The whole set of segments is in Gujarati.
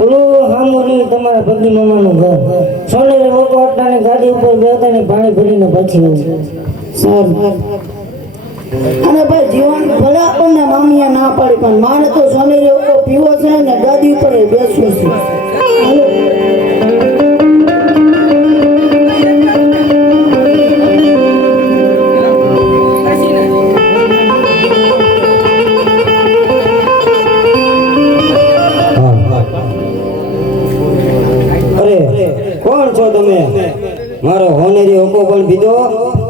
ઓલું હામુરી તમારા પતિ મામાનું ઘર સોનેરી લોકો અટાની ગાડી ઉપર બેઠા ને પાણી ભરીને પછી સારું અને ભાઈ જીવન ભલે આપણને મામિયા ના પાડી પણ મારે તો સોનેરી લોકો પીવો છે ને ગાડી ઉપર બેસવું છે મારો હોનેરી હોકો પણ પીધો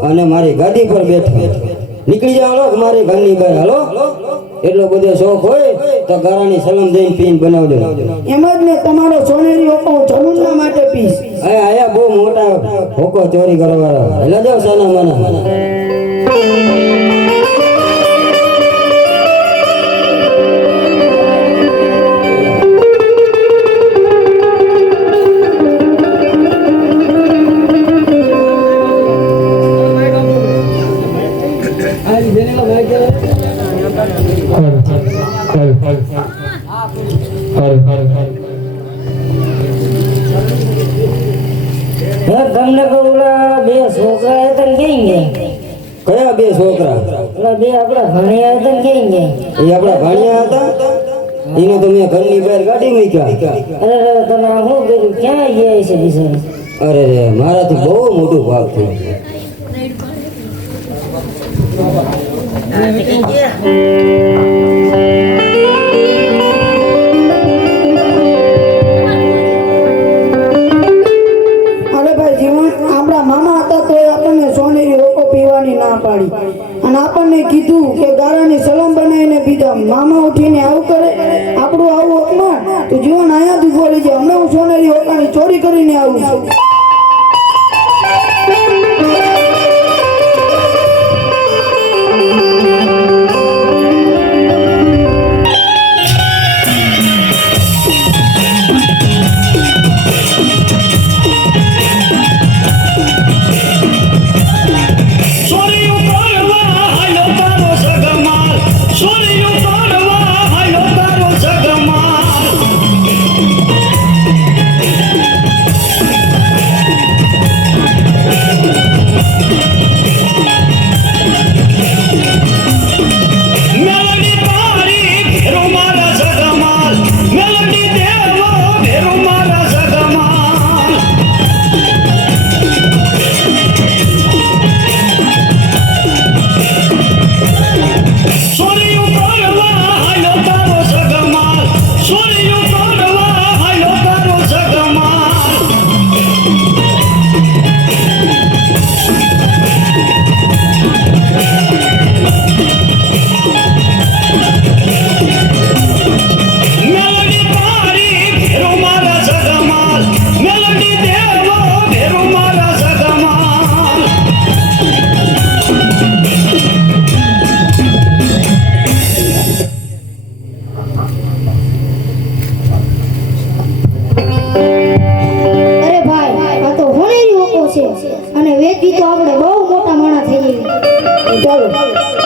અને મારી ગાદી પર બેઠો નીકળી જાવ હાલો મારી ઘરની બહાર હાલો એટલો બધો શોખ હોય તો ગારાની સલમ દઈને પીન બનાવજો એમ જ ને તમારો સોનેરી હોકો જમુના માટે પીસ આયા બહુ મોટા હોકો ચોરી કરવાવાળા એટલે જાવ સાના માના તમને ઓલા બે છોકરા હતા ને કઈ ગયા કયા બે છોકરા ઓલા બે આપડા ભણ્યા હતા ને કઈ ગયા એ આપડા ભણ્યા હતા એને તો મેં ઘરની બહાર કાઢી મૂક્યા અરે તમે શું કર્યું ક્યાં ગયા છે બિચારા અરે રે મારાથી બહુ મોટું ભાગ થયું અને આપણને કીધું કે ગારાની સલમ બનાવીને પીધા મામા ઉઠીને આવું કરે આપણું આવું અપમાન તો જીવન અહીંયા જ ઉભો રહી જાય હમણાં હું સોનેરી હોકાની ચોરી કરીને આવું છું અને વેચી તો આપણે બહુ મોટા માણસ થઈ ગયા ચાલો